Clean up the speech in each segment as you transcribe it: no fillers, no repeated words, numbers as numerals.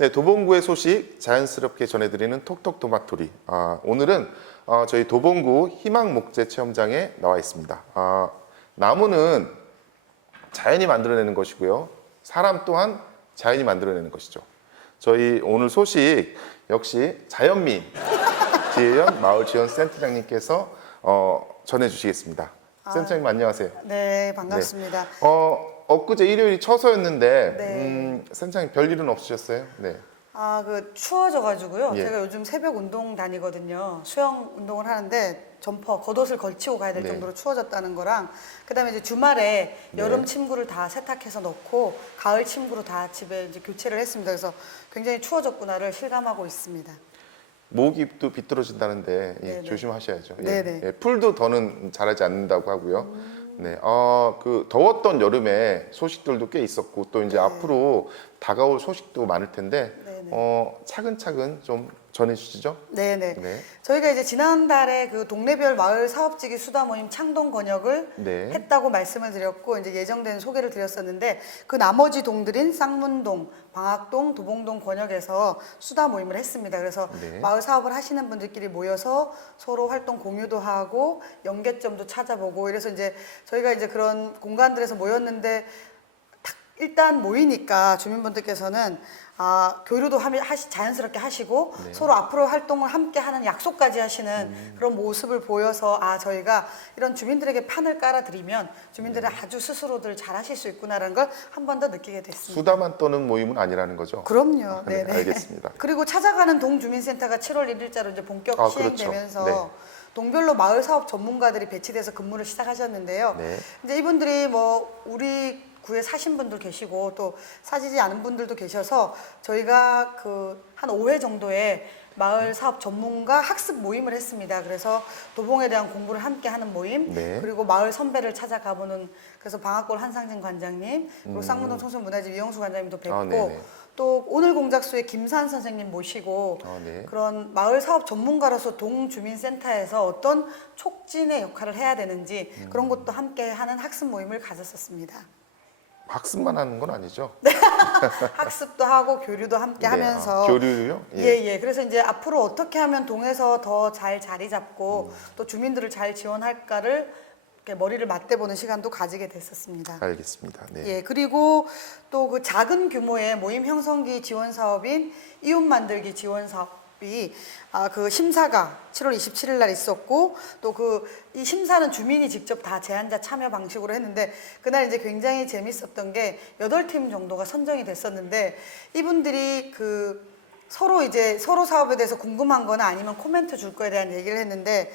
네, 도봉구의 소식 자연스럽게 전해드리는 톡톡 도마토리. 오늘은 저희 도봉구 희망목재 체험장에 나와 있습니다. 나무는 자연이 만들어내는 것이고요. 사람 또한 자연이 만들어내는 것이죠. 저희 오늘 소식 역시 자연미 지혜연 마을지원센터장님께서 전해주시겠습니다. 센터장님 안녕하세요. 네, 반갑습니다. 엊그제 일요일이 처서였는데 네. 센터장님 별일은 없으셨어요? 네. 추워져가지고요. 예. 제가 요즘 새벽 운동 다니거든요. 수영 운동을 하는데 점퍼, 겉옷을 걸치고 가야 될 네. 정도로 추워졌다는 거랑, 그다음에 이제 주말에 네. 여름 침구를 다 세탁해서 넣고 가을 침구로 다 집에 이제 교체를 했습니다. 그래서 굉장히 추워졌구나를 실감하고 있습니다. 목이 또 비뚤어진다는데 네네. 조심하셔야죠. 네네. 풀도 더는 자라지 않는다고 하고요. 네, 그 더웠던 여름에 소식들도 꽤 있었고 또 이제 네. 앞으로 다가올 소식도 많을 텐데 네네. 차근차근 좀 전해주시죠. 네네. 네. 저희가 이제 지난달에 그 동네별 마을 사업지기 수다 모임 창동 권역을 네. 했다고 말씀을 드렸고, 이제 예정된 소개를 드렸었는데, 그 나머지 동들인 쌍문동, 방학동, 도봉동 권역에서 수다 모임을 했습니다. 그래서 네. 마을 사업을 하시는 분들끼리 모여서 서로 활동 공유도 하고 연계점도 찾아보고, 이래서 이제 저희가 이제 그런 공간들에서 모였는데, 일단 모이니까 주민분들께서는 교류도 자연스럽게 하시고 네. 서로 앞으로 활동을 함께 하는 약속까지 하시는 그런 모습을 보여서 저희가 이런 주민들에게 판을 깔아드리면 주민들은 아주 스스로들 잘하실 수 있구나라는 걸 한 번 더 느끼게 됐습니다. 수다만 떠는 모임은 아니라는 거죠. 그럼요. 네, 네네. 알겠습니다. 그리고 찾아가는 동주민센터가 7월 1일자로 이제 본격 시행되면서 그렇죠. 네. 동별로 마을 사업 전문가들이 배치돼서 근무를 시작하셨는데요. 네. 이제 이분들이 뭐 우리 구에 사신 분들 계시고 또 사시지 않은 분들도 계셔서 저희가 그 한 5회 정도의 마을 사업 전문가 학습 모임을 했습니다. 그래서 도봉에 대한 공부를 함께 하는 모임, 네. 그리고 마을 선배를 찾아가보는, 그래서 방학골 한상진 관장님, 그리고 쌍문동 청소문화집 이영수 관장님도 뵙고, 네네. 또 오늘 공작소의 김산 선생님 모시고 네. 그런 마을 사업 전문가로서 동주민센터에서 어떤 촉진의 역할을 해야 되는지 그런 것도 함께 하는 학습 모임을 가졌었습니다. 학습만 하는 건 아니죠. 학습도 하고 교류도 함께 네, 하면서 교류요? 예. 그래서 이제 앞으로 어떻게 하면 동에서 더 잘 자리 잡고 또 주민들을 잘 지원할까를 이렇게 머리를 맞대보는 시간도 가지게 됐었습니다. 알겠습니다. 네. 예, 그리고 또 그 작은 규모의 모임 형성기 지원 사업인 이웃 만들기 지원 사업이 그 심사가 7월 27일 날 있었고, 또 이 심사는 주민이 직접 다 제안자 참여 방식으로 했는데, 그날 이제 굉장히 재밌었던 게 8팀 정도가 선정이 됐었는데, 이분들이 서로 사업에 대해서 궁금한 거나 아니면 코멘트 줄 거에 대한 얘기를 했는데,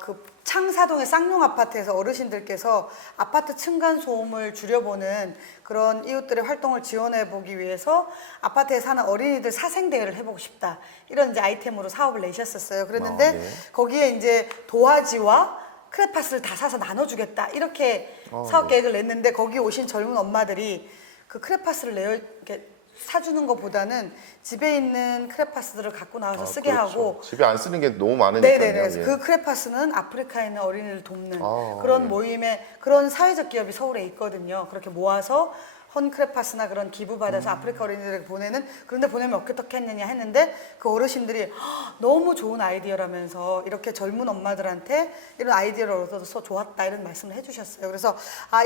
그 창사동의 쌍용 아파트에서 어르신들께서 아파트 층간 소음을 줄여보는 그런 이웃들의 활동을 지원해 보기 위해서 아파트에 사는 어린이들 사생 대회를 해보고 싶다, 이런 이제 아이템으로 사업을 내셨었어요. 그랬는데 네. 거기에 이제 도화지와 크레파스를 다 사서 나눠주겠다, 이렇게 사업 네. 계획을 냈는데, 거기 오신 젊은 엄마들이 그 크레파스를 이렇게 사주는 것보다는 집에 있는 크레파스들을 갖고 나와서 쓰게 그렇죠. 하고, 집에 안 쓰는 게 너무 많으니까요. 네네네. 그래서 예. 그 크레파스는 아프리카에 있는 어린이를 돕는 네. 그런 모임에, 그런 사회적 기업이 서울에 있거든요. 그렇게 모아서 헌 크레파스나 그런 기부 받아서 아프리카 어린이들에게 보내는, 그런데 보내면 어떻게 했느냐 했는데, 그 어르신들이 너무 좋은 아이디어라면서 이렇게 젊은 엄마들한테 이런 아이디어를 얻어서 좋았다, 이런 말씀을 해주셨어요. 그래서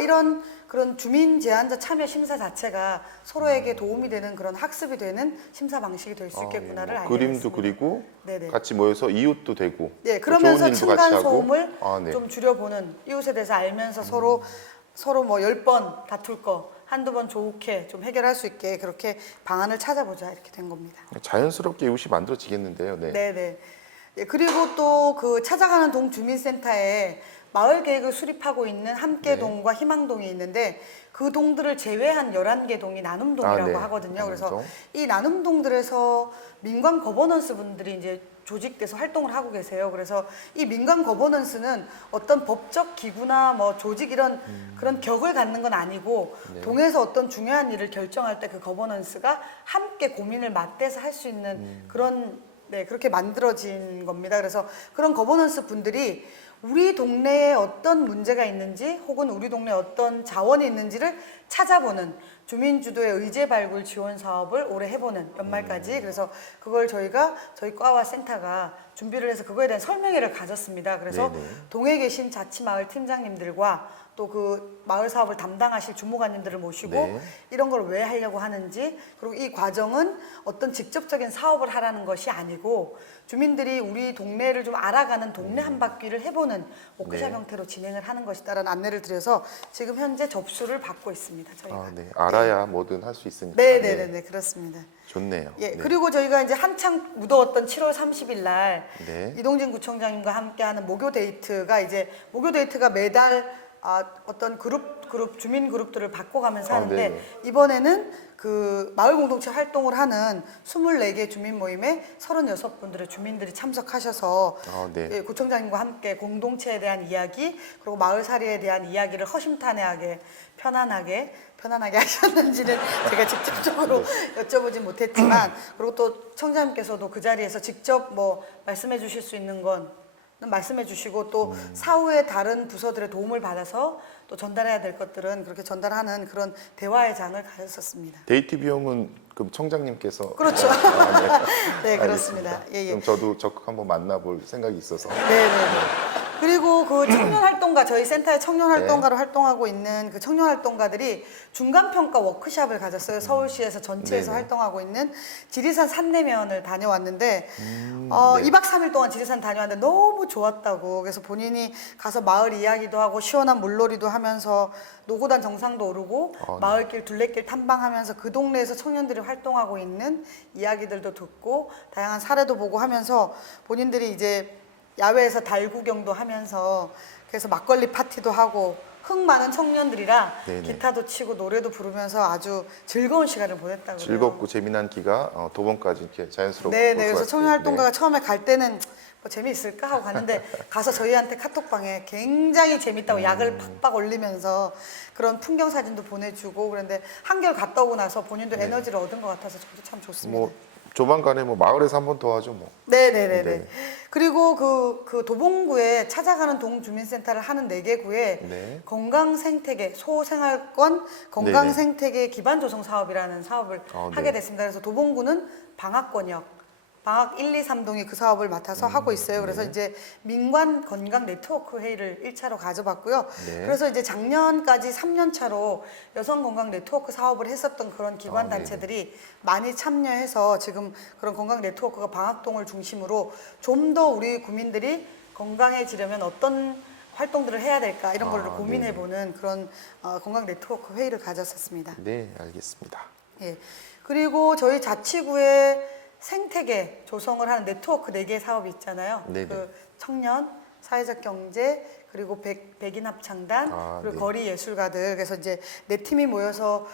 이런 그런 주민 제안자 참여 심사 자체가 서로에게 도움이 되는 그런 학습이 되는 심사 방식이 될 수 있겠구나를 알게 그림도 됐습니다. 그리고 네네. 같이 모여서 이웃도 되고 네, 또 그러면서 좋은 일도 같이 층간 하고. 소음을 네. 좀 줄여보는, 이웃에 대해서 알면서 서로 뭐 10번 다툴 거 한두 번 좋게 좀 해결할 수 있게 그렇게 방안을 찾아보자, 이렇게 된 겁니다. 자연스럽게 이웃이 만들어지겠는데요. 네. 네네. 예, 그리고 또 그 찾아가는 동 주민센터에 마을 계획을 수립하고 있는 함께동과 희망동이 있는데, 그 동들을 제외한 11개 동이 나눔동이라고 네. 하거든요. 그래서 나눔동. 이 나눔동들에서 민관 거버넌스 분들이 이제 조직돼서 활동을 하고 계세요. 그래서 이 민간 거버넌스는 어떤 법적 기구나 뭐 조직 이런 그런 격을 갖는 건 아니고, 네. 동에서 어떤 중요한 일을 결정할 때 그 거버넌스가 함께 고민을 맞대서 할 수 있는 그런, 그렇게 만들어진 겁니다. 그래서 그런 거버넌스 분들이 우리 동네에 어떤 문제가 있는지, 혹은 우리 동네에 어떤 자원이 있는지를 찾아보는, 주민 주도의 의제 발굴 지원 사업을 올해 해보는 연말까지. 그래서 그걸 저희 과와 센터가 준비를 해서 그거에 대한 설명회를 가졌습니다. 그래서 네네. 동에 계신 자치마을 팀장님들과 또 그 마을 사업을 담당하실 주무관님들을 모시고 네. 이런 걸 왜 하려고 하는지, 그리고 이 과정은 어떤 직접적인 사업을 하라는 것이 아니고 주민들이 우리 동네를 좀 알아가는 동네 한 바퀴를 해보는 워크샵 네. 형태로 진행을 하는 것이다라는 안내를 드려서 지금 현재 접수를 받고 있습니다. 저희가. 아, 네. 알아야 뭐든 할 수 있으니까. 네네네, 그렇습니다. 좋네요. 예, 네. 그리고 저희가 이제 한창 무더웠던 7월 30일 날 네. 이동진 구청장님과 함께하는 목요 데이트가 이제 목요 데이트가 매달 어떤 주민 그룹들을 바꿔가면서 하는데 네네. 이번에는 그 마을 공동체 활동을 하는 24개 주민 모임에 36분들의 주민들이 참석하셔서 네. 예, 구청장님과 함께 공동체에 대한 이야기, 그리고 마을살이에 대한 이야기를 허심탄회하게 편안하게 하셨는지는 제가 직접적으로 여쭤보진 못했지만, 그리고 또 청장님께서도 그 자리에서 직접 뭐 말씀해 주실 수 있는 건 말씀해 주시고, 또 사후에 다른 부서들의 도움을 받아서 또 전달해야 될 것들은 그렇게 전달하는 그런 대화의 장을 가졌었습니다. 데이트 비용은 그럼 청장님께서 그렇죠. 네. 네, 그렇습니다. 알겠습니다. 예, 예. 그럼 저도 적극 한번 만나볼 생각이 있어서. 네네. 그리고 그 청년 활동가, 저희 센터의 청년 활동가로 활동하고 있는 그 청년 활동가들이 중간 평가 워크샵을 가졌어요. 서울시에서 전체에서 네네. 활동하고 있는 지리산 산내면을 다녀왔는데 네. 2박 3일 동안 지리산 다녀왔는데 너무 좋았다고. 그래서 본인이 가서 마을 이야기도 하고 시원한 물놀이도 하면서 노고단 정상도 오르고 네. 마을길 둘레길 탐방하면서 그 동네에서 청년들이 활동하고 있는 이야기들도 듣고 다양한 사례도 보고 하면서 본인들이 이제 야외에서 달 구경도 하면서 그래서 막걸리 파티도 하고 흥 많은 청년들이라 네네. 기타도 치고 노래도 부르면서 아주 즐거운 시간을 보냈다고요. 즐겁고 재미난 기가 도봉까지 이렇게 자연스럽게. 네네. 볼 그래서 것 청년 같아요. 활동가가 처음에 갈 때는 뭐 재미있을까 하고 갔는데 가서 저희한테 카톡방에 굉장히 재밌다고 약을 팍팍 올리면서 그런 풍경 사진도 보내주고 그런데 한결 갔다 오고 나서 본인도 에너지를 얻은 것 같아서 저도 참 좋습니다. 뭐 조만간에 뭐 마을에서 한 번 더 하죠 뭐. 네네네네. 네. 그리고 그 도봉구에 찾아가는 동주민센터를 하는 4개 구에 네. 건강생태계, 소생활권 건강생태계 기반 조성 사업이라는 사업을 네. 하게 됐습니다. 그래서 도봉구는 방학권역, 방학 1, 2, 3동이 그 사업을 맡아서 하고 있어요. 그래서 네. 이제 민관 건강 네트워크 회의를 1차로 가져봤고요. 네. 그래서 이제 작년까지 3년 차로 여성 건강 네트워크 사업을 했었던 그런 기관 네네. 단체들이 많이 참여해서 지금 그런 건강 네트워크가 방학동을 중심으로 좀 더 우리 국민들이 건강해지려면 어떤 활동들을 해야 될까 이런 걸 고민해보는 그런 건강 네트워크 회의를 가졌었습니다. 네, 알겠습니다. 예. 그리고 저희 자치구에 생태계 조성을 하는 네트워크 4개 사업이 있잖아요. 네네. 그 청년, 사회적 경제, 그리고 백인 합창단, 그리고 네. 거리 예술가들. 그래서 이제 4팀이 모여서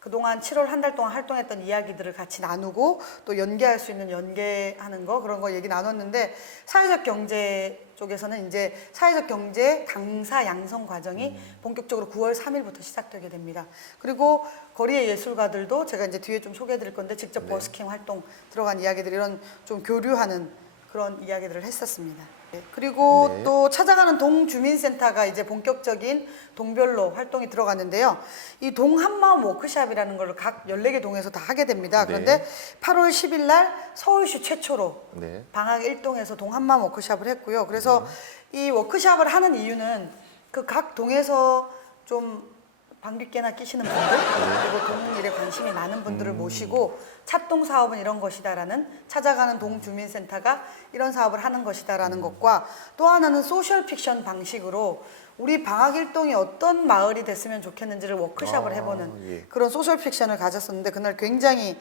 그동안 7월 한 달 동안 활동했던 이야기들을 같이 나누고 또 연계할 수 있는 연계하는 거 그런 거 얘기 나눴는데, 사회적 경제 쪽에서는 이제 사회적 경제 강사 양성 과정이 본격적으로 9월 3일부터 시작되게 됩니다. 그리고 거리의 예술가들도 제가 이제 뒤에 좀 소개해 드릴 건데 직접 버스킹 활동 들어간 이야기들 이런 좀 교류하는 그런 이야기들을 했었습니다. 네. 그리고 네. 또 찾아가는 동주민센터가 이제 본격적인 동별로 활동이 들어갔는데요. 이 동한마음 워크샵이라는 걸 각 14개 동에서 다 하게 됩니다. 그런데 네. 8월 10일 날 서울시 최초로 네. 방학 1동에서 동한마음 워크샵을 했고요. 그래서 이 워크샵을 하는 이유는 그 각 동에서 좀 방귀깨나 끼시는 분들 그리고 동일에 관심이 많은 분들을 모시고 찾동 사업은 이런 것이다라는, 찾아가는 동주민센터가 이런 사업을 하는 것이다라는 것과, 또 하나는 소셜 픽션 방식으로 우리 방학 일동이 어떤 마을이 됐으면 좋겠는지를 워크샵을 해보는 예. 그런 소셜 픽션을 가졌었는데, 그날 굉장히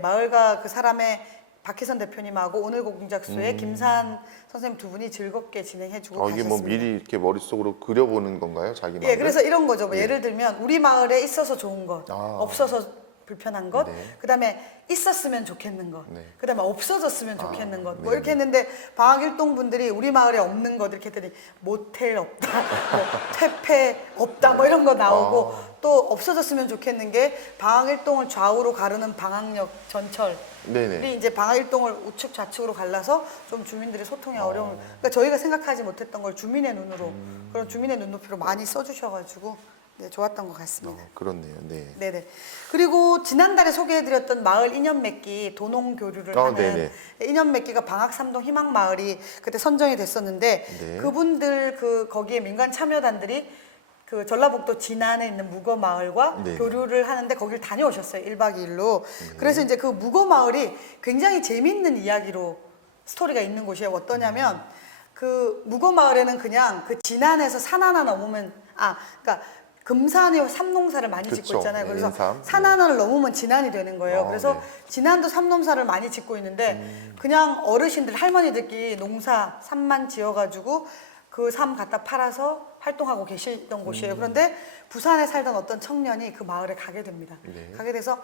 마을과 그 사람의 박희선 대표님하고 오늘 공작소의 김산 선생님 두 분이 즐겁게 진행해주고 이게 가셨습니다. 뭐 미리 이렇게 머릿속으로 그려보는 건가요? 자기 마음을? 예, 그래서 이런 거죠. 뭐 예를 들면 우리 마을에 있어서 좋은 것, 없어서 불편한 것, 네. 그다음에 있었으면 좋겠는 것, 네. 그다음에 없어졌으면 좋겠는 것, 뭐 네, 이렇게 했는데 방학일동 분들이 우리 마을에 없는 것 이렇게 했더니 모텔 없다, 뭐 퇴폐 없다, 뭐 이런 거 나오고 또 없어졌으면 좋겠는 게 방학일동을 좌우로 가르는 방학역 전철. 네네. 이제 방학일동을 우측 좌측으로 갈라서 좀 주민들의 소통에 어려움을, 그러니까 저희가 생각하지 못했던 걸 주민의 눈으로 그런 주민의 눈높이로 많이 써주셔가지고 네, 좋았던 것 같습니다. 그렇네요. 네. 네네. 그리고 지난달에 소개해드렸던 마을 인연 맺기 도농 교류를 하는 네네. 인연 맺기가 방학 삼동 희망 마을이 그때 선정이 됐었는데 네. 그분들 거기에 민간 참여단들이 그 전라북도 진안에 있는 무거 마을과 네. 교류를 하는데 거길 다녀오셨어요. 1박 2일로. 그래서 이제 그 무거 마을이 굉장히 재밌는 이야기로 스토리가 있는 곳이에요. 어떠냐면 그 무거 마을에는 그냥 그 진안에서 산 하나 넘으면 그러니까 금산에 삼농사를 많이 짓고 그쵸. 있잖아요. 네, 그래서 인삼. 산 하나를 넘으면 진안이 되는 거예요. 그래서 네. 진안도 삼농사를 많이 짓고 있는데 그냥 어르신들 할머니들끼리 농사 삼만 지어가지고 그 삶 갖다 팔아서 활동하고 계시던 곳이에요. 그런데 부산에 살던 어떤 청년이 그 마을에 가게 됩니다. 네. 가게 돼서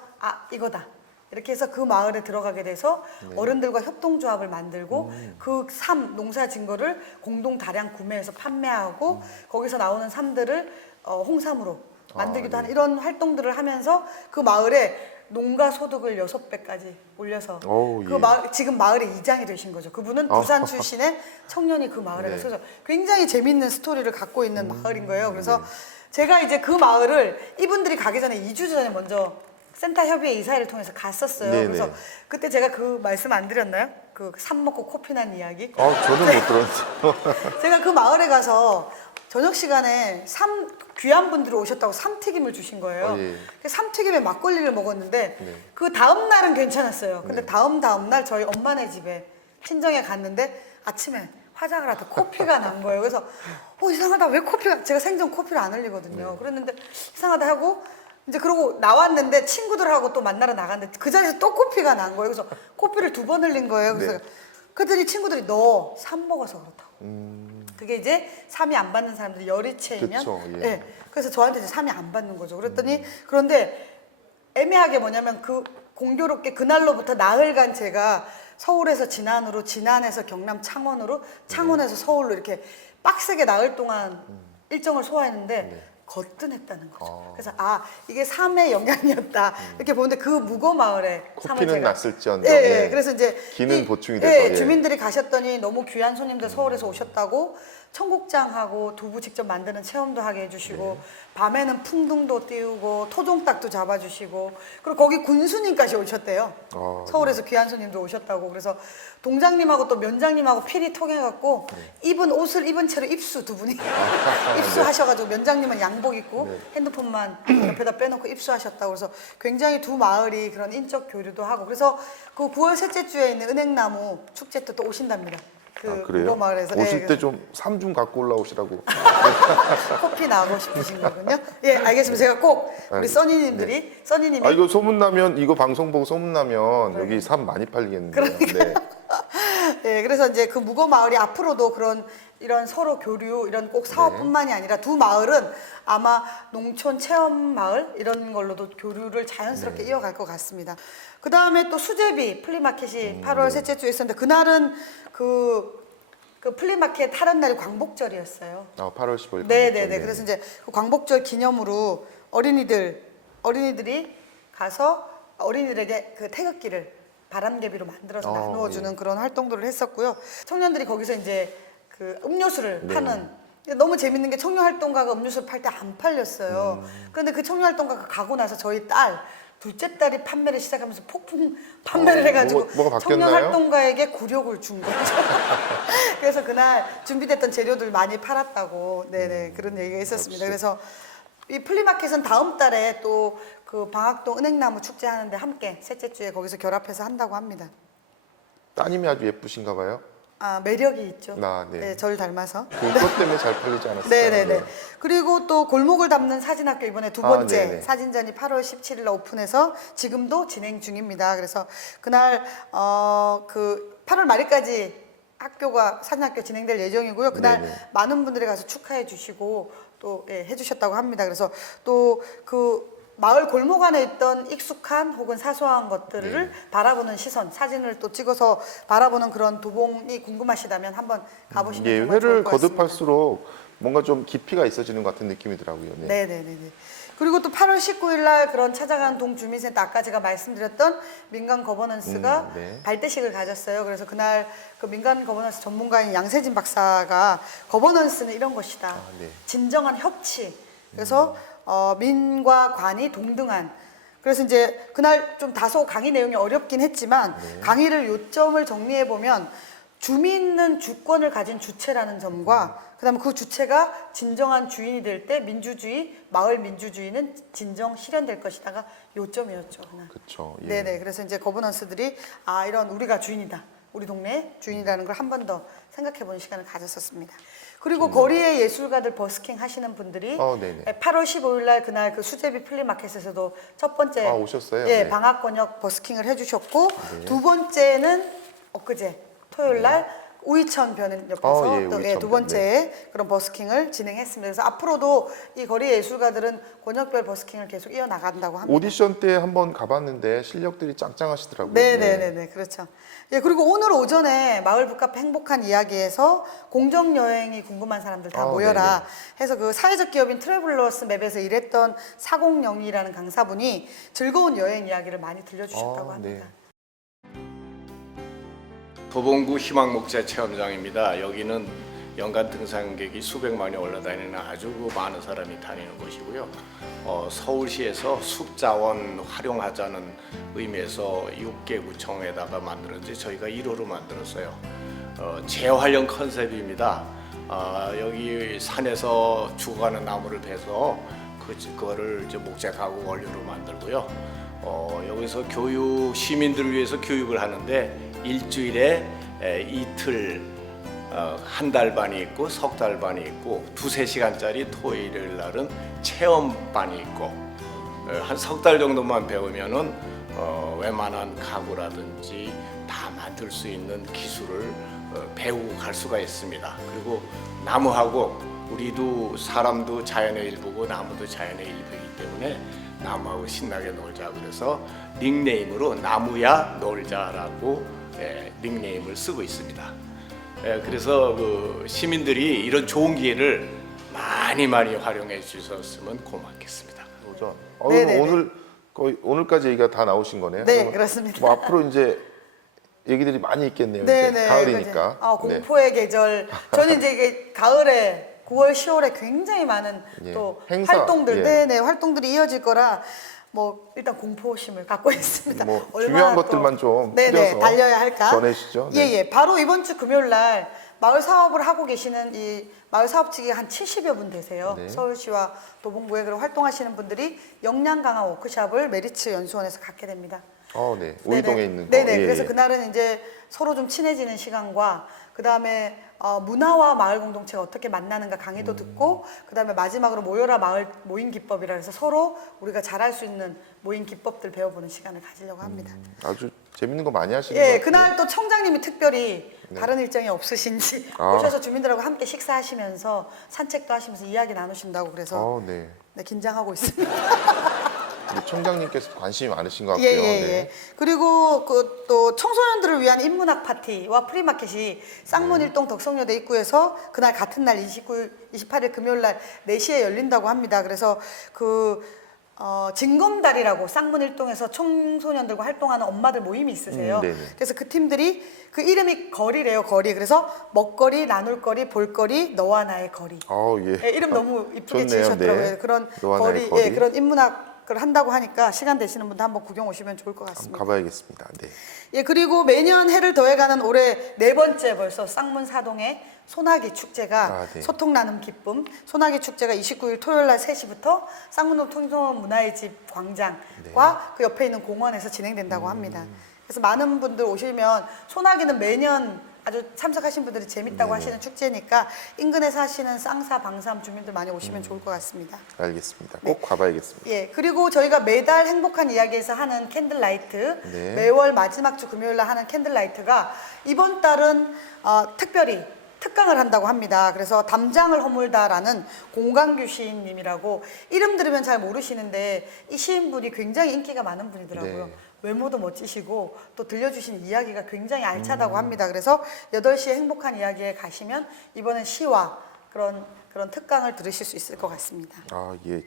이거다. 이렇게 해서 그 마을에 들어가게 돼서 어른들과 협동조합을 만들고 그 삶 농사 진 거를 공동 다량 구매해서 판매하고 거기서 나오는 삶들을 홍삼으로 만들기도 하는 이런 활동들을 하면서 그 마을에 농가 소득을 6배까지 올려서 그 예. 마을, 지금 마을의 이장이 되신 거죠. 그분은 부산 출신의 청년이 그 마을에 네. 가서 굉장히 재밌는 스토리를 갖고 있는 마을인 거예요. 그래서 제가 이제 그 마을을 이분들이 가기 전에 2주 전에 먼저 센터 협의회 이사회를 통해서 갔었어요. 네네. 그래서 그때 제가 그 말씀 안 드렸나요? 그 산 먹고 코피 난 이야기. 저는 못 들었어요. 제가 그 마을에 가서 저녁 시간에 귀한 분들이 오셨다고 삼튀김을 주신 거예요. 예. 그 삼튀김에 막걸리를 먹었는데 네. 그 다음 날은 괜찮았어요. 근데 다음 날 저희 엄마네 집에 친정에 갔는데 아침에 화장을 하다 코피가 난 거예요. 그래서 이상하다. 왜 코피가 제가 생전 코피를 안 흘리거든요. 그랬는데 이상하다 하고 이제 그러고 나왔는데 친구들하고 또 만나러 나갔는데 그 자리에서 또 코피가 난 거예요. 그래서 코피를 2번 흘린 거예요. 그래서 그랬더니 친구들이 너 삼 먹어서 그렇다고. 그게 이제 삼이 안 받는 사람들이 열이체이면 그쵸, 예. 그래서 저한테 이제 삼이 안 받는 거죠. 그랬더니 그런데 애매하게 뭐냐면 그 공교롭게 그날로부터 나흘간 제가 서울에서 진안으로 진안에서 경남 창원으로 창원에서 서울로 이렇게 빡세게 나흘 동안 일정을 소화했는데 거뜬했다는 거죠. 그래서 이게 삶의 영향이었다 이렇게 보는데 그 무거 마을에 코피는 났을지언정 예. 그래서 이제 기는 보충이 돼서 예. 주민들이 가셨더니 너무 귀한 손님들 서울에서 오셨다고 청국장하고 두부 직접 만드는 체험도 하게 해주시고 밤에는 풍등도 띄우고 토종닭도 잡아주시고 그리고 거기 군수님까지 오셨대요. 서울에서 귀한 손님도 오셨다고. 그래서 동장님하고 또 면장님하고 필이 통해갖고 입은 옷을 입은 채로 입수 두 분이 입수하셔가지고 면장님은 양복 입고 핸드폰만 옆에다 빼놓고 입수하셨다고. 그래서 굉장히 두 마을이 그런 인적 교류도 하고 그래서 그 9월 셋째 주에 있는 은행나무 축제 때 또 오신답니다. 그래요? 무거 마을에서 오실 때 좀 삼 좀 갖고 올라오시라고. 커피 나고 싶으신 거군요. 예, 알겠습니다. 제가 꼭 우리 알겠습니다. 써니님들이 써니님이 이거 소문나면 이거 방송 보고 소문나면 여기 삼 많이 팔리겠는데요. 네. 네, 그래서 이제 그 무거 마을이 앞으로도 이런 서로 교류, 이런 꼭 사업뿐만이 아니라 두 마을은 아마 농촌 체험 마을 이런 걸로도 교류를 자연스럽게 이어갈 것 같습니다. 그 다음에 또 수제비 플리마켓이 8월 셋째 주에 있었는데 그날은 그 플리마켓 하는 날이 광복절이었어요. 8월 15일. 네네네. 그래서 이제 그 광복절 기념으로 어린이들이 가서 어린이들에게 그 태극기를 바람개비로 만들어서 나누어주는 그런 활동들을 했었고요. 청년들이 거기서 이제 그 음료수를 파는 너무 재밌는 게 청년활동가가 음료수를 팔 때 안 팔렸어요. 그런데 그 청년활동가가 가고 나서 저희 둘째 딸이 판매를 시작하면서 폭풍 판매를 해가지고 뭐가 바뀌었나요? 청년활동가에게 굴욕을 준 거죠. 그래서 그날 준비됐던 재료들 많이 팔았다고 그런 얘기가 있었습니다. 그래서 이 플리마켓은 다음 달에 또 그 방학동 은행나무 축제 하는데 함께 셋째 주에 거기서 결합해서 한다고 합니다. 따님이 아주 예쁘신가 봐요. 매력이 있죠. 네. 네, 저를 닮아서. 그것 때문에 잘 팔리지 않았어요. 네네네. 그리고 또 골목을 담는 사진학교 이번에 두 번째 네네. 사진전이 8월 17일 날 오픈해서 지금도 진행 중입니다. 그래서 그날 그 8월 말일까지 사진학교 진행될 예정이고요. 그날 네네. 많은 분들이 가서 축하해 주시고 또 해주셨다고 합니다. 그래서 또 그 마을 골목 안에 있던 익숙한 혹은 사소한 것들을 바라보는 시선, 사진을 또 찍어서 바라보는 그런 도봉이 궁금하시다면 한번 가보시면 예, 정말 좋을 회를 것 같습니다. 거듭할수록 뭔가 좀 깊이가 있어지는 것 같은 느낌이더라고요. 네. 네네네. 그리고 또 8월 19일 날 그런 찾아간 동주민센터 아까 제가 말씀드렸던 민간 거버넌스가 발대식을 가졌어요. 그래서 그날 그 민간 거버넌스 전문가인 양세진 박사가 거버넌스는 이런 것이다. 진정한 협치. 그래서 민과 관이 동등한. 그래서 이제 그날 좀 다소 강의 내용이 어렵긴 했지만 강의를 요점을 정리해 보면 주민은 주권을 가진 주체라는 점과 그다음에 그 주체가 진정한 주인이 될 때 민주주의, 마을 민주주의는 진정 실현될 것이다가 요점이었죠. 그날. 그렇죠. 예. 네네. 그래서 이제 거버넌스들이 이런 우리가 주인이다. 우리 동네 주인이라는 걸 한 번 더 생각해보는 시간을 가졌었습니다. 그리고 거리의 예술가들 버스킹 하시는 분들이 네네. 8월 15일 날 그날 그 수제비 플리마켓에서도 첫 번째 오셨어요? 예, 네. 방학 권역 버스킹을 해주셨고 두 번째는 엊그제 토요일 날 우이천 변인 옆에서 예, 또 우이천 두 변, 번째 그런 버스킹을 진행했습니다. 그래서 앞으로도 이 거리의 예술가들은 권역별 버스킹을 계속 이어나간다고 합니다. 오디션 때 한번 가봤는데 실력들이 짱짱하시더라고요. 네네네네 그렇죠. 예 그리고 오늘 오전에 마을 북카페 행복한 이야기에서 공정 여행이 궁금한 사람들 다 모여라 네네. 해서 그 사회적 기업인 트래블러스 맵에서 일했던 406이라는 강사분이 즐거운 여행 이야기를 많이 들려주셨다고 합니다. 네. 도봉구 희망목재 체험장입니다. 여기는 연간 등산객이 수백만이 올라다니는 아주 많은 사람이 다니는 곳이고요. 서울시에서 숲자원 활용하자는 의미에서 6개 구청에다가 만들었는데 저희가 1호로 만들었어요. 재활용 컨셉입니다. 여기 산에서 죽어가는 나무를 베서 그거를 이제 목재 가구 원료로 만들고요. 여기서 시민들을 위해서 교육을 하는데 일주일에 이틀, 한 달 반이 있고 석 달 반이 있고 2~3시간짜리 토요일 날은 체험반이 있고 한 석 달 정도만 배우면은 웬만한 가구라든지 다 만들 수 있는 기술을 배우고 갈 수가 있습니다. 그리고 나무하고 우리도 사람도 자연의 일부고 나무도 자연의 일부이기 때문에 나무하고 신나게 놀자 그래서 닉네임으로 나무야 놀자라고 닉네임을 쓰고 있습니다. 그래서 그 시민들이 이런 좋은 기회를 많이 활용해 주셨으면 고맙겠습니다. 오전. 네네네. 오늘 거의 오늘까지 얘기가 다 나오신 거네요. 네, 그러면 그렇습니다. 뭐 앞으로 이제 얘기들이 많이 있겠네요. 이제 가을이니까. 공포의 계절. 저는 이제 이게 가을에 9월, 10월에 굉장히 많은 또 행사, 활동들, 예. 네네 활동들이 이어질 거라 뭐 일단 공포심을 갖고 있습니다. 뭐 얼마나 중요한 또 것들만 좀 네네 뿌려서 달려야 할까? 전해주시죠. 네. 예예. 바로 이번 주 금요일 날 마을 사업을 하고 계시는 이 마을 사업직이 한 70여 분 되세요. 네. 서울시와 도봉구에 그런 활동하시는 분들이 역량 강화 워크숍을 메리츠 연수원에서 갖게 됩니다. 네. 우이동에 네네. 있는 거. 네네. 예, 그래서 예. 그날은 이제 서로 좀 친해지는 시간과 그 다음에 문화와 마을 공동체가 어떻게 만나는가 강의도 듣고 그 다음에 마지막으로 모여라 마을 모임 기법이라 해서 서로 우리가 잘할 수 있는 모임 기법들 배워보는 시간을 가지려고 합니다. 아주 재밌는 거 많이 하시는 것 예, 같아요. 그날 또 청장님이 특별히 다른 일정이 없으신지 오셔서 주민들하고 함께 식사하시면서 산책도 하시면서 이야기 나누신다고 그래서 네. 네, 긴장하고 있습니다. 우리 청장님께서 관심이 많으신 것 같고요. 예. 네. 그리고 그 또 청소년들을 위한 인문학 파티와 프리마켓이 쌍문 네. 일동 덕성여대 입구에서 그날 같은 날 28일 금요일 날 4시에 열린다고 합니다. 그래서 징검다리라고 쌍문 일동에서 청소년들과 활동하는 엄마들 모임이 있으세요. 네네. 그래서 그 팀들이 그 이름이 거리래요, 거리. 그래서 먹거리, 나눌거리, 볼거리, 너와 나의 거리. 예. 예, 이름 너무 이쁘게 좋네요. 지으셨더라고요. 네. 그런 너와 나의 거리, 거리. 예, 그런 인문학을 한다고 하니까 시간 되시는 분들 한번 구경 오시면 좋을 것 같습니다. 가봐야겠습니다. 네. 예, 그리고 매년 해를 더해가는 올해 4번째 벌써 쌍문 사동의 소나기 축제가 네. 소통 나눔 기쁨 소나기 축제가 29일 토요일 날 3시부터 쌍문동 통솔 문화의 집 광장과 그 옆에 있는 공원에서 진행된다고 합니다. 그래서 많은 분들 오시면 소나기는 매년 아주 참석하신 분들이 재밌다고 하시는 축제니까 인근에 사시는 쌍사, 방삼 주민들 많이 오시면 좋을 것 같습니다. 알겠습니다. 꼭 가봐야겠습니다. 예, 그리고 저희가 매달 행복한 이야기에서 하는 캔들라이트, 네. 매월 마지막 주 금요일 날 하는 캔들라이트가 이번 달은 특별히 특강을 한다고 합니다. 그래서 담장을 허물다라는 공강규 시인님이라고 이름 들으면 잘 모르시는데 이 시인분이 굉장히 인기가 많은 분이더라고요. 네. 외모도 멋지시고 또 들려주신 이야기가 굉장히 알차다고 합니다. 그래서 8시에 행복한 이야기에 가시면 이번엔 시와 그런 특강을 들으실 수 있을 것 같습니다. 예.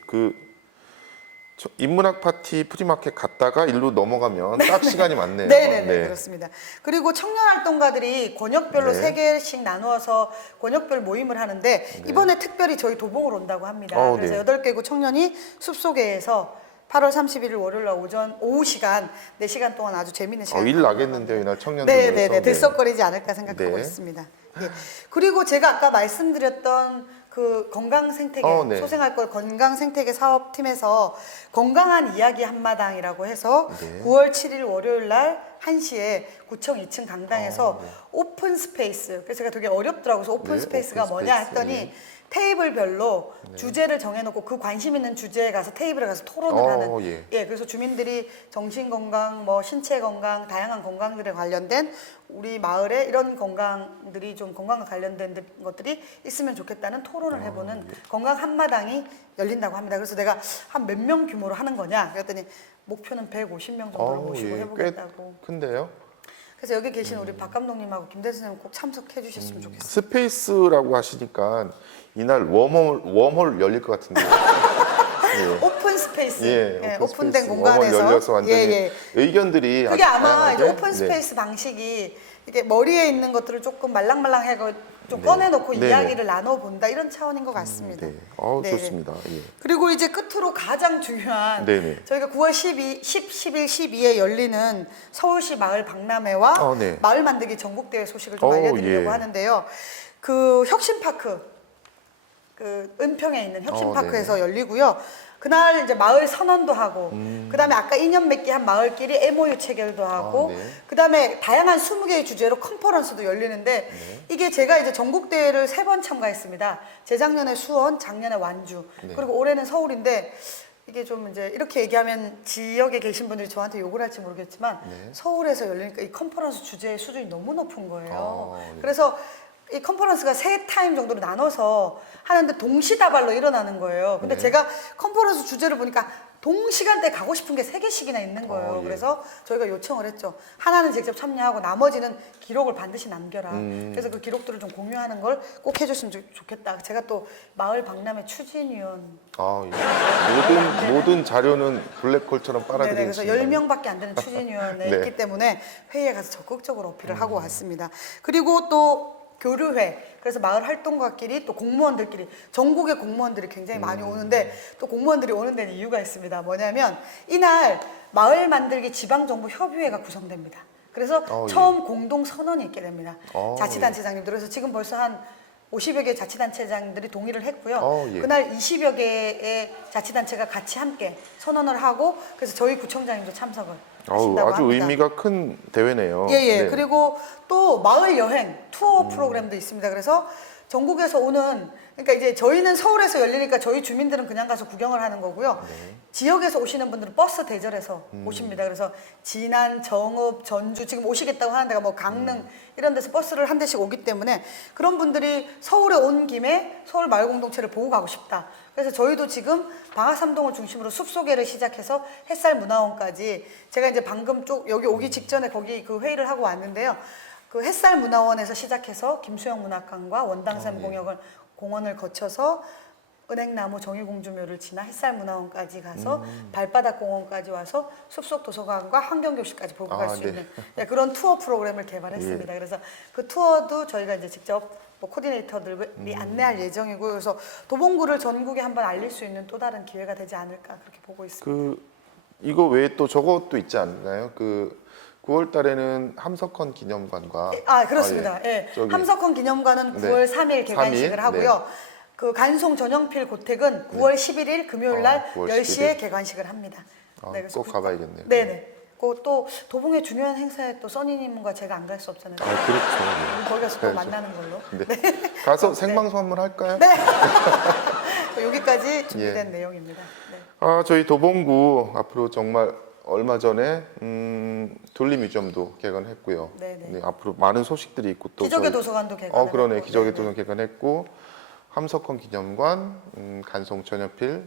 인문학 파티 프리마켓 갔다가 일로 넘어가면 딱 시간이 많네요. 네네네 그렇습니다. 그리고 청년 활동가들이 권역별로 네. 3개씩 나누어서 권역별 모임을 하는데 이번에 특별히 저희 도봉으로 온다고 합니다. 그래서 네. 8개국 청년이 숲속에서 8월 31일 월요일 날 오후 시간 4시간 동안 아주 재밌는 시간. 일 나겠는데요, 이날 청년들. 네네네 들썩거리지 않을까 생각하고 네. 있습니다. 예. 그리고 제가 아까 말씀드렸던 그 건강 생태계 네. 소생할 것 건강 생태계 사업팀에서 건강한 이야기 한마당이라고 해서 네. 9월 7일 월요일 날 1시에 구청 2층 강당에서 오픈 스페이스. 그래서 제가 되게 어렵더라고요. 그래서 오픈 네, 스페이스가 오픈 뭐냐 스페이스. 했더니 네. 테이블별로 주제를 정해놓고 그 관심 있는 주제에 가서 테이블에 가서 토론을 하는 그래서 주민들이 정신건강, 뭐 신체건강, 다양한 건강들에 관련된 우리 마을에 이런 건강들이 좀 건강과 관련된 것들이 있으면 좋겠다는 토론을 해보는 건강 한마당이 열린다고 합니다. 그래서 내가 한 몇 명 규모로 하는 거냐 그랬더니 목표는 150명 정도로 모시고 해보겠다고. 꽤 큰데요? 그래서 여기 계신 우리 박 감독님하고 김대 선생님 꼭 참석해 주셨으면 좋겠어요. 스페이스라고 하시니까 이날 웜홀 열릴 것 같은데. 오픈 스페이스, 오픈 오픈된 스페이스. 공간에서 웜홀 열려서 완전히 의견들이 그게 아주 아마 다양하게. 이제 오픈 스페이스 방식이 이게 머리에 있는 것들을 조금 말랑말랑하고 좀 꺼내놓고 이야기를 나눠본다 이런 차원인 것 같습니다. 네네. 좋습니다. 그리고 이제 끝으로 가장 중요한 네네. 저희가 9월 10일, 12에 열리는 서울시 마을 박람회와 네. 마을 만들기 전국대회 소식을 좀 알려드리려고 하는데요. 그 혁신파크, 그 은평에 있는 혁신파크에서 열리고요. 그날 이제 마을 선언도 하고, 그다음에 아까 인연 맺기 한 마을끼리 MOU 체결도 하고, 그다음에 다양한 20개의 주제로 컨퍼런스도 열리는데 이게 제가 이제 전국 대회를 3번 참가했습니다. 재작년에 수원, 작년에 완주, 그리고 올해는 서울인데 이게 좀 이제 이렇게 얘기하면 지역에 계신 분들이 저한테 욕을 할지 모르겠지만 서울에서 열리니까 이 컨퍼런스 주제의 수준이 너무 높은 거예요. 그래서 이 컨퍼런스가 3타임 정도로 나눠서 하는데 동시다발로 일어나는 거예요. 근데 제가 컨퍼런스 주제를 보니까 동시간대에 가고 싶은 게 3개씩이나 있는 거예요. 그래서 저희가 요청을 했죠. 하나는 직접 참여하고 나머지는 기록을 반드시 남겨라. 그래서 그 기록들을 좀 공유하는 걸 꼭 해줬으면 좋겠다. 제가 또 마을 박람회 추진위원. 모든 자료는 블랙홀처럼 네네, 빨아들이는. 그래서 10명밖에 안 되는 추진위원회 네. 있기 때문에 회의에 가서 적극적으로 어필을 하고 왔습니다. 그리고 또 교류회, 그래서 마을 활동가끼리 또 공무원들끼리 전국의 공무원들이 굉장히 많이 오는데 또 공무원들이 오는 데는 이유가 있습니다. 뭐냐면 이날 마을 만들기 지방정부협의회가 구성됩니다. 그래서 처음 공동 선언이 있게 됩니다. 자치단체장님들. 그래서 지금 벌써 한 50여 개 자치단체장들이 동의를 했고요. 그날 20여 개의 자치단체가 같이 함께 선언을 하고 그래서 저희 구청장님도 참석을 하신다고 아주 합니다. 의미가 큰 대회네요. 네. 그리고 또 마을 여행 투어 프로그램도 있습니다. 그래서 전국에서 오는, 그러니까 이제 저희는 서울에서 열리니까 저희 주민들은 그냥 가서 구경을 하는 거고요. 지역에서 오시는 분들은 버스 대절해서 오십니다. 그래서 진안, 정읍, 전주 지금 오시겠다고 하는 데가 뭐 강릉 이런 데서 버스를 한 대씩 오기 때문에 그런 분들이 서울에 온 김에 서울 마을 공동체를 보고 가고 싶다. 그래서 저희도 지금 방화삼동을 중심으로 숲소개를 시작해서 햇살문화원까지 제가 이제 방금 여기 오기 직전에 거기 그 회의를 하고 왔는데요. 그 햇살문화원에서 시작해서 김수영 문학관과 원당샘 공원을 거쳐서 은행나무 정의공주묘를 지나 햇살문화원까지 가서 발바닥 공원까지 와서 숲속 도서관과 환경교실까지 보고 갈 수 있는 그런 투어 프로그램을 개발했습니다. 그래서 그 투어도 저희가 이제 직접 뭐 코디네이터들이 안내할 예정이고요. 그래서 도봉구를 전국에 한번 알릴 수 있는 또 다른 기회가 되지 않을까 그렇게 보고 있습니다. 이거 외에 또 저것도 있지 않나요? 9월 달에는 함석헌 기념관과 그렇습니다. 함석헌 기념관은 9월 3일 개관식을 하고요. 그 간송 전영필 고택은 9월 11일 금요일 날 10시에 개관식을 합니다. 꼭 가봐야겠네요. 네네. 또 도봉의 중요한 행사에 또 써니님과 제가 안 갈 수 없잖아요. 그렇죠. 거기 가서 또 만나는 걸로. 가서 생방송 한번 할까요? 네. 여기까지 준비된 내용입니다. 저희 도봉구 앞으로 정말 얼마 전에 돌림뮤지엄도 개관했고요. 네, 앞으로 많은 소식들이 있고 또 기적의 도서관도 개관했고. 그러네. 기적의 도서관 개관했고 함석헌 기념관, 간송 전현필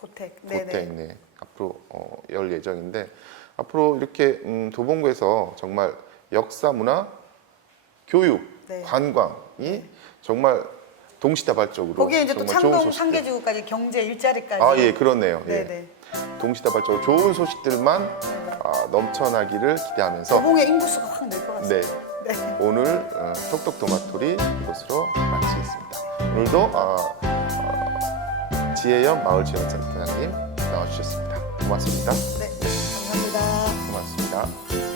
고택. 네. 앞으로 열 예정인데 앞으로 이렇게 도봉구에서 정말 역사, 문화, 교육, 관광이 정말 동시다발적으로 거기에 이제 또 정말 좋은 창동 소식들. 상계지구까지 경제 일자리까지. 아, 예, 그렇네요. 예. 네네. 동시다발적으로 좋은 소식들만 넘쳐나기를 기대하면서 도봉의 인구수가 확 늘 것 네, 같습니다. 네. 오늘 톡톡 도마토리 이것으로 마치겠습니다. 오늘도 지혜연 마을지원센터장님 나와주셨습니다. 고맙습니다. 네. 감사합니다. 고맙습니다.